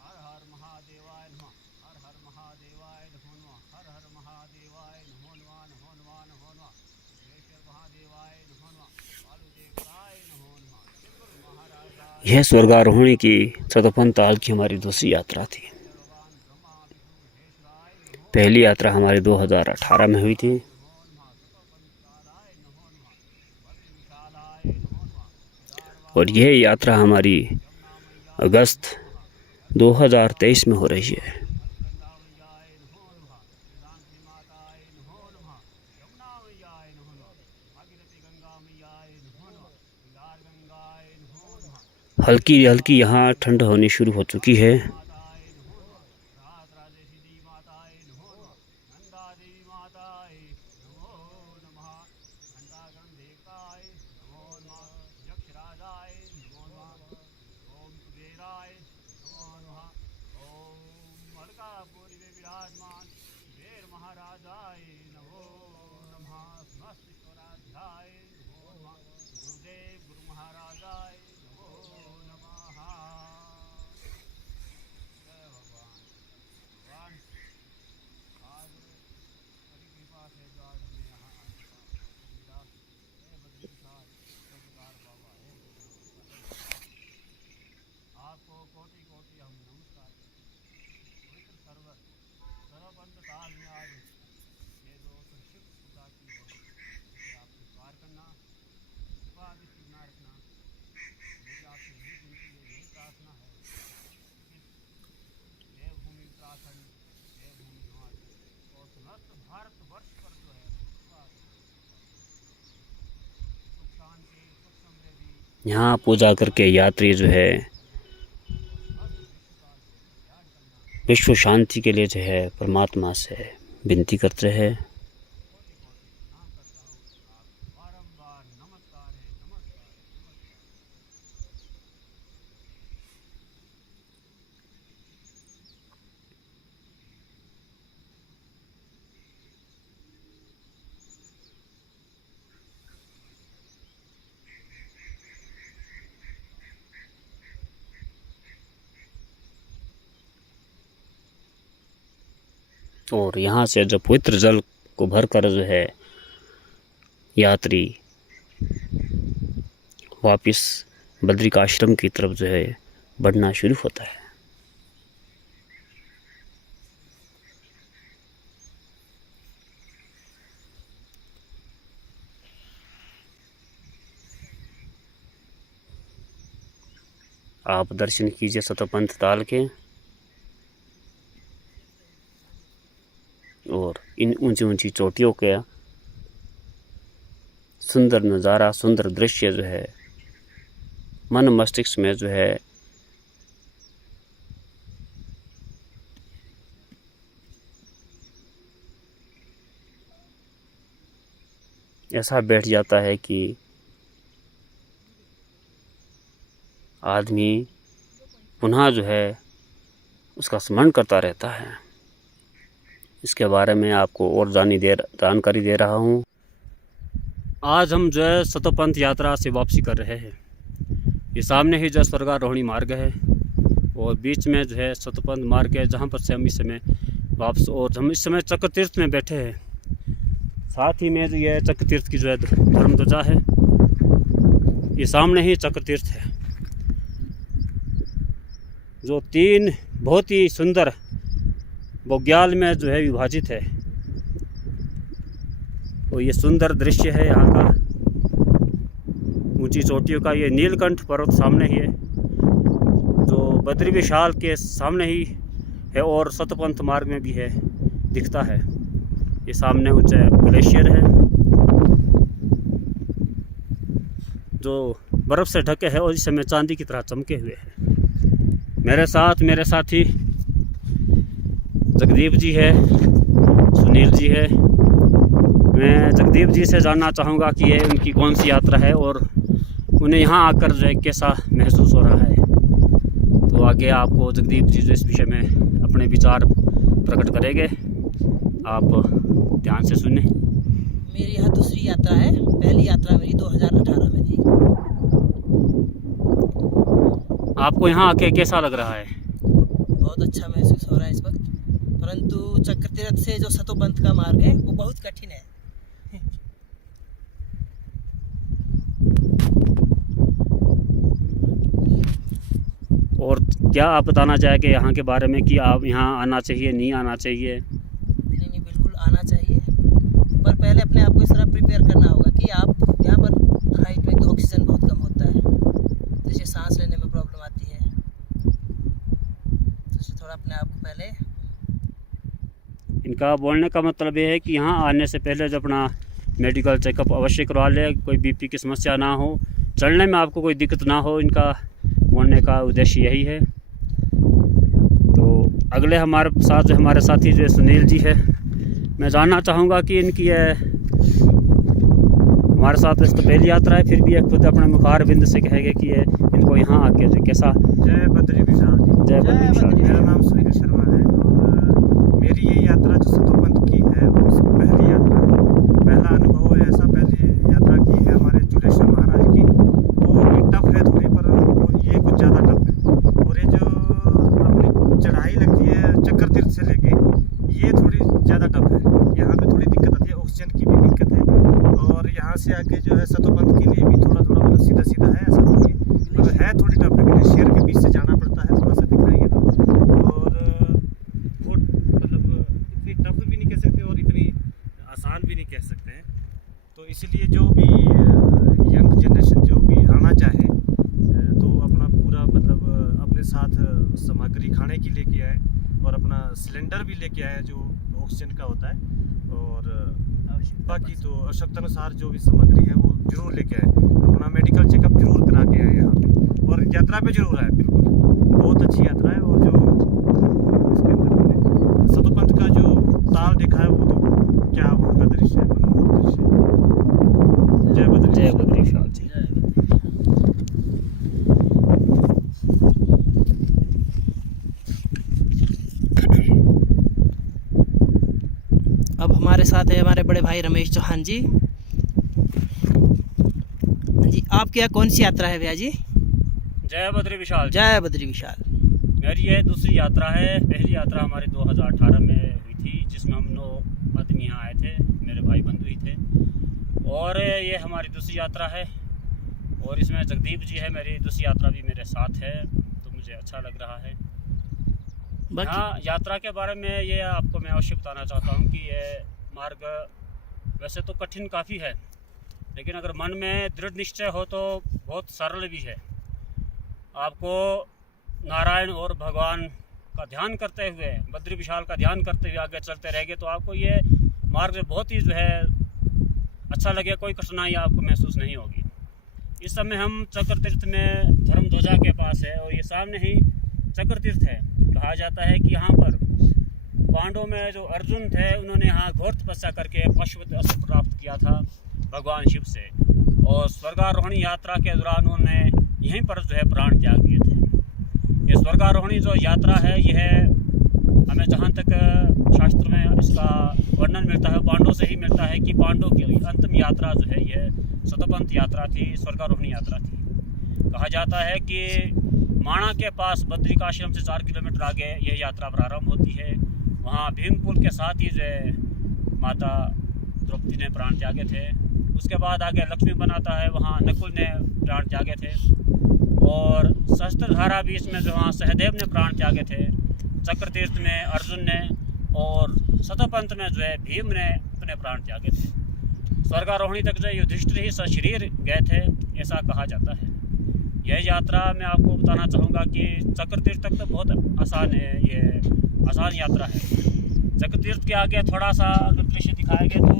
हर हर महादेवाय नमः हर हर महादेवाय नमो नमः हर हर महादेवाय नमो नमः नमो नमः नमो नमः विश्वेश्वर महादेवाय नमो नमः बालू देवताय नमो नमः सिद्धगुरु महाराज यह स्वर्गारोहणी की सतोपन ताल की हमारी दूसरी यात्रा थी। पहली यात्रा हमारी 2018 में हुई थी और यह यात्रा हमारी अगस्त 2023 में हो रही है। हल्की हल्की यहाँ ठंड होनी शुरू हो चुकी है। महाराजाय नमो नमः समस्त स्वराध्याय नमो नमः गुरुदेव गुरु महाराजाय नमो नमः। जय भगवान भगवान आज बड़ी कृपा से जो आज हमें यहाँ आने का मिला। हे बद्री विशाल सरकार बाबा हे आपको कोटि कोटि हम नमस्कार पवित्र सर्वर सर्वपंथ काल में आज ये जो संक्षिप्त पूजा की है इसे आप स्वीकार करना, कृपा दृष्टि बना रखना। मेरी आपसे यही विनती है, यही प्रार्थना है इस देवभूमि उत्तराखंड देवभूमि हिमाचल और समस्त भारत वर्ष पर जो है यहाँ पूजा करके यात्री जो है विश्व शांति के लिए जो है परमात्मा से विनती करते हैं। और यहाँ से जो पवित्र जल को भरकर जो है यात्री वापस बद्रिकाश्रम की तरफ जो है बढ़ना शुरू होता है। आप दर्शन कीजिए सतोपंथ ताल के, और इन ऊंची ऊंची चोटियों के सुंदर नज़ारा, सुंदर दृश्य जो है मन मस्तिष्क में जो है ऐसा बैठ जाता है कि आदमी पुनः जो है उसका स्मरण करता रहता है। इसके बारे में आपको और जानकारी दे रहा हूँ। आज हम जो है सतोपंथ यात्रा से वापसी कर रहे हैं। ये सामने ही जो स्वर्गारोहणी मार्ग है और बीच में जो है सतोपंथ मार्ग है, जहाँ पर से हम इस समय वापस, और हम इस समय चक्र तीर्थ में बैठे हैं। साथ ही में जो ये चक्र तीर्थ की जो है धर्म ध्वजा है, ये सामने ही चक्र तीर्थ है जो 3 बहुत ही सुंदर बुग्याल में जो है विभाजित है। और ये सुंदर दृश्य है यहाँ का ऊंची चोटियों का। ये नीलकंठ पर्वत सामने ही है जो बद्री विशाल के सामने ही है और सतपंथ मार्ग में भी है, दिखता है। ये सामने ऊंचा ग्लेशियर है जो बर्फ़ से ढके है और इस समय चांदी की तरह चमके हुए हैं। मेरे साथ मेरे साथी जगदीप जी है, सुनील जी है। मैं जगदीप जी से जानना चाहूँगा कि ये उनकी कौन सी यात्रा है और उन्हें यहाँ आकर जो है कैसा महसूस हो रहा है। तो आगे आपको जगदीप जी जो इस विषय में अपने विचार प्रकट करेंगे, आप ध्यान से सुने। मेरी यह दूसरी यात्रा है। पहली यात्रा मेरी 2018 में थी। आपको यहाँ आके कैसा लग रहा है? बहुत अच्छा महसूस हो रहा है इस वक्त, परंतु चक्र तीर्थ से जो सतोपंथ का मार्ग है वो बहुत कठिन है। और क्या आप बताना चाहेंगे यहाँ के बारे में कि आप यहाँ आना चाहिए, नहीं आना चाहिए? नहीं, बिल्कुल आना चाहिए, पर पहले अपने आप को इस तरह प्रिपेयर करना होगा कि आप यहाँ पर हाइट में तो ऑक्सीजन बहुत कम होता है, जैसे सांस लेने में प्रॉब्लम आती है, तो थोड़ा अपने आप को पहले। इनका बोलने का मतलब ये है कि यहाँ आने से पहले जो अपना मेडिकल चेकअप अवश्य करवा ले, कोई बीपी की समस्या ना हो, चलने में आपको कोई दिक्कत ना हो। इनका बोलने का उद्देश्य यही है। तो अगले हमारे साथ जो हमारे साथी जो सुनील जी है, मैं जानना चाहूँगा कि इनकी हमारे साथ इस तो पहली यात्रा है, फिर भी ये खुद अपने मुखार बिंद से कहेंगे कि ये इनको यहाँ आके जो कैसा। जय बद्री विशाल जी। जय बद्री विशाल। मेरा नाम सुनील शर्मा है और मेरी ये यात्रा जो सतोपंथ की है वो पहली यात्रा है। पहला अनुभव है ऐसा, पहली यात्रा की है हमारे जुलेश्वर महाराज की। वो भी टफ है थोड़ी, पर ये कुछ ज़्यादा टफ है। और ये जो अपनी चढ़ाई लगती है चक्र तीर्थ से लेके, ये थोड़ी ज़्यादा टफ है। यहाँ पे थोड़ी दिक्कत आती है, ऑक्सीजन की भी दिक्कत है। और यहाँ से आके जो है सतोपंथ के लिए भी थोड़ा थोड़ा मतलब सीधा सीधा है, ऐसा नहीं है, मतलब है थोड़ी टफ है। ग्लेशियर के बीच से जाना पड़ता है, थोड़ा सा दिखाएंगे तो। और वो मतलब इतनी टफ भी नहीं कह सकते और इतनी आसान भी नहीं कह सकते हैं। तो इसलिए जो भी यंग जनरेशन जो भी आना चाहे तो अपना पूरा मतलब अपने साथ सामग्री खाने की लेके आए और अपना सिलेंडर भी लेके आए जो ऑक्सीजन का होता है। और बाकी तो आवश्यकतानुसार जो भी सामग्री है वो जरूर लेके आए, अपना मेडिकल चेकअप जरूर करा के आए यहाँ पे, और यात्रा पे जरूर आए। बिल्कुल बहुत अच्छी यात्रा है। और जो इसके अंदर हमने सतोपंथ का जो ताल देखा है, वो तो क्या वहाँ का दृश्य है, मनोहर दृश्य। जय बद्री, जय बद्री विशाल जी। अब हमारे साथ है हमारे बड़े भाई रमेश चौहान जी। हाँ जी, आपकी यहाँ कौन सी यात्रा है भैया जी? जय बद्री विशाल। जय बद्री विशाल। मेरी ये दूसरी यात्रा है। पहली यात्रा हमारी 2018 में हुई थी, जिसमें हम 9 आदमी यहाँ आए थे, मेरे भाई बंधु ही थे। और ये हमारी दूसरी यात्रा है, और इसमें जगदीप जी है, मेरी दूसरी यात्रा भी मेरे साथ है, तो मुझे अच्छा लग रहा है। हाँ, यात्रा के बारे में ये आपको मैं अवश्य बताना चाहता हूँ कि ये मार्ग वैसे तो कठिन काफ़ी है, लेकिन अगर मन में दृढ़ निश्चय हो तो बहुत सरल भी है। आपको नारायण और भगवान का ध्यान करते हुए, बद्री विशाल का ध्यान करते हुए आगे चलते रहेंगे तो आपको ये मार्ग में बहुत ही जो है अच्छा लगे, कोई कठिनाई आपको महसूस नहीं होगी। इस समय हम चक्र तीर्थ में धर्मध्वजा के पास है, और ये सामने ही चक्र तीर्थ है। कहा जाता है कि यहाँ पर पांडवों में जो अर्जुन थे, उन्होंने यहाँ घोर तपस्या करके पशुपत अस्त्र प्राप्त किया था भगवान शिव से, और स्वर्गारोहणी यात्रा के दौरान उन्होंने यहीं पर जो है प्राण त्याग दिए थे। ये स्वर्गारोहणी जो यात्रा है, यह हमें जहाँ तक शास्त्र में इसका वर्णन मिलता है, पांडवों से ही मिलता है कि पांडवों की अंतिम यात्रा जो है यह सतोपंथ यात्रा थी, स्वर्गारोहणी यात्रा थी। कहा जाता है कि माणा के पास बद्रिकाश्रम से 4 किलोमीटर आगे यह यात्रा प्रारंभ होती है। वहाँ भीमकुल के साथ ही जो है माता द्रौपदी ने प्राण त्यागे थे। उसके बाद आगे लक्ष्मी बनाता है, वहाँ नकुल ने प्राण त्यागे थे, और सहस्त्रधारा भी इसमें जो वहाँ सहदेव ने प्राण त्यागे थे। चक्र तीर्थ में अर्जुन ने, और सतोपंथ में जो है भीम ने अपने प्राण त्यागे थे। स्वर्गारोहणी तक जो युधिष्ठिर ही सशरीर गए थे, ऐसा कहा जाता है। यह यात्रा मैं आपको बताना चाहूँगा कि चक्र तीर्थ तक तो बहुत आसान है, ये आसान यात्रा है। चक्र तीर्थ के आगे थोड़ा सा अगर दृश्य दिखाएंगे तो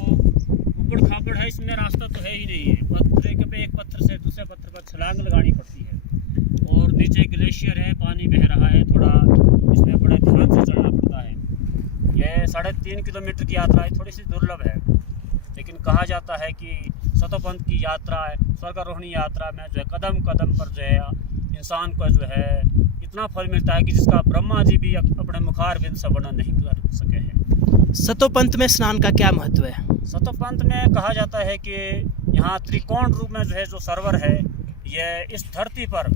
ऊबड़ खाबड़ है, इसमें रास्ता तो है ही नहीं है। पत्थर पे एक पत्थर से दूसरे पत्थर पर छलांग लगानी पड़ती है, और नीचे ग्लेशियर है, पानी बह रहा है, थोड़ा इसमें बड़े ध्यान से चलना पड़ता है। यह 3.5 किलोमीटर की यात्रा है, थोड़ी सी दुर्लभ है, लेकिन कहा जाता है कि सतोपंथ की यात्रा है, स्वर्गारोहणी यात्रा में जो है कदम कदम पर जो है इंसान को जो है इतना फल मिलता है कि जिसका ब्रह्मा जी भी अपने मुखारबिंद से वर्णन नहीं कर सके हैं। सतोपंथ में स्नान का क्या महत्व है? सतोपंथ में कहा जाता है कि यहाँ त्रिकोण रूप में जो है जो सरोवर है, ये इस धरती पर,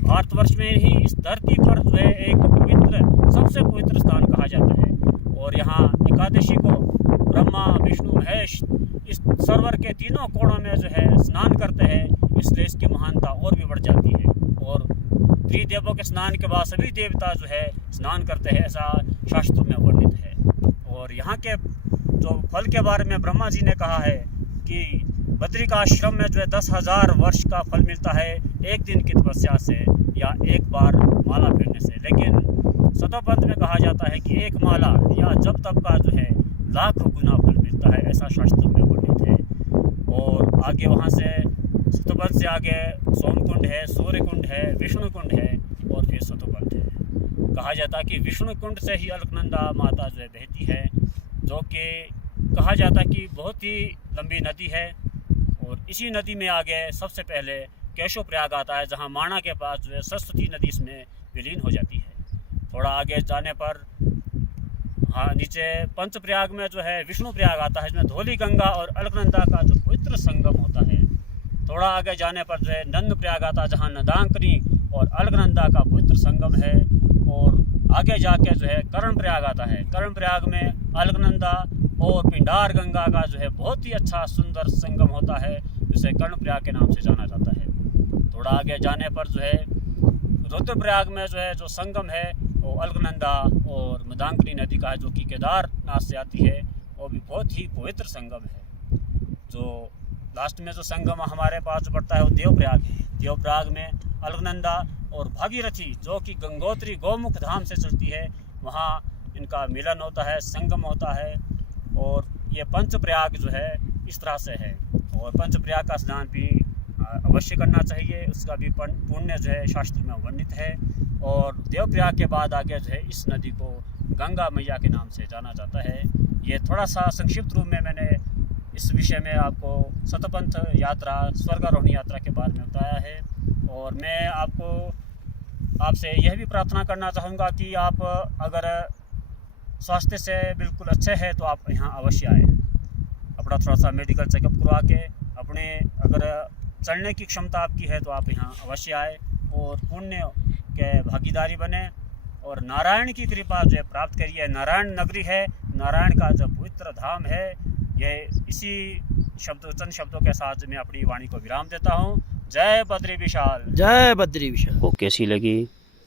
भारतवर्ष में ही इस धरती पर जो है एक पवित्र, सबसे पवित्र स्थान कहा जाता है। और यहाँ एकादशी को ब्रह्मा विष्णु महेश इस सरोवर के तीनों कोणों में जो है स्नान करते हैं, इसलिए इसकी महानता और भी बढ़ जाती है। और त्रिदेवों के स्नान के बाद सभी देवता जो है स्नान करते हैं, ऐसा शास्त्र में वर्णित है। और यहाँ के जो फल के बारे में ब्रह्मा जी ने कहा है कि बद्रिकाश्रम में जो है 10,000 वर्ष का फल मिलता है एक दिन की तपस्या से या एक बार माला फेरने से। लेकिन सतोपंथ में कहा जाता है कि एक माला या जब तप का जो है लाखों गुना फल मिलता है, ऐसा शास्त्र में वर्णित है। और आगे वहाँ से सतोपंथ से आगे सोमकुंड है, सूर्यकुंड है, विष्णुकुंड है, और फिर सतोपंथ है। कहा जाता है कि विष्णुकुंड से ही अलकनंदा माता जो है बहती है, जो कि कहा जाता है कि बहुत ही लंबी नदी है। और इसी नदी में आगे सबसे पहले केशव प्रयाग आता है, जहाँ माणा के पास जो है सरस्वती नदी इसमें विलीन हो जाती है। थोड़ा आगे जाने पर नीचे पंच प्रयाग में जो है विष्णु प्रयाग आता है, इसमें धौली गंगा और अलकनंदा का जो पवित्र संगम होता है। थोड़ा आगे जाने पर जो है नंद प्रयाग आता है, जहाँ नदांकनी और अलकनंदा का पवित्र संगम है। और आगे जाके जो है कर्ण प्रयाग आता है, कर्ण प्रयाग में अलकनंदा और पिंडार गंगा का जो है बहुत ही अच्छा सुंदर संगम होता है, जिसे कर्ण प्रयाग के नाम से जाना जाता है। थोड़ा आगे जाने पर जो है रुद्रप्रयाग में जो है जो संगम है वो अलकनंदा और मदांकनी नदी का है, जो कि केदारनाथ से आती है, वो भी बहुत ही पवित्र संगम है। जो लास्ट में जो संगम हमारे पास जो पड़ता है वो देवप्रयाग है। देवप्रयाग में अलकनंदा और भागीरथी, जो कि गंगोत्री गौमुख धाम से चलती है, वहाँ इनका मिलन होता है, संगम होता है। और ये पंचप्रयाग जो है इस तरह से है, और पंचप्रयाग का स्नान भी अवश्य करना चाहिए। उसका भी पुण्य जो है शास्त्र में वर्णित है। और देवप्रयाग के बाद आगे जो है इस नदी को गंगा मैया के नाम से जाना जाता है। ये थोड़ा सा संक्षिप्त रूप में मैंने इस विषय में आपको सतपंथ यात्रा, स्वर्गारोहणी यात्रा के बारे में बताया है। और मैं आपसे यह भी प्रार्थना करना चाहूँगा कि आप अगर स्वास्थ्य से बिल्कुल अच्छे हैं तो आप यहाँ अवश्य आए, अपना थोड़ा सा मेडिकल चेकअप करवा के, अपने अगर चलने की क्षमता आपकी है तो आप यहाँ अवश्य आए और पुण्य के भागीदारी बने और नारायण की कृपा जो है प्राप्त करिए। नारायण नगरी है, नारायण का जो पवित्र धाम है। यह इसी चंद शब्दों के साथ मैं अपनी वाणी को विराम देता हूँ। जय बद्री विशाल। जय बद्री विशाल। को कैसी लगी?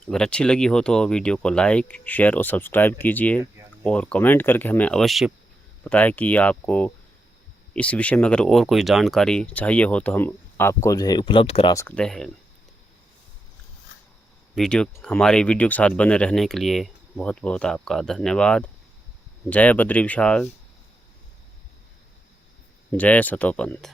अगर अच्छी लगी हो तो वीडियो को लाइक, शेयर और सब्सक्राइब कीजिए और कमेंट करके हमें अवश्य बताएं कि आपको इस विषय में अगर और कोई जानकारी चाहिए हो तो हम आपको जो है उपलब्ध करा सकते हैं। हमारे वीडियो के साथ बने रहने के लिए बहुत बहुत आपका धन्यवाद। जय बद्री विशाल, जय सतोपंथ।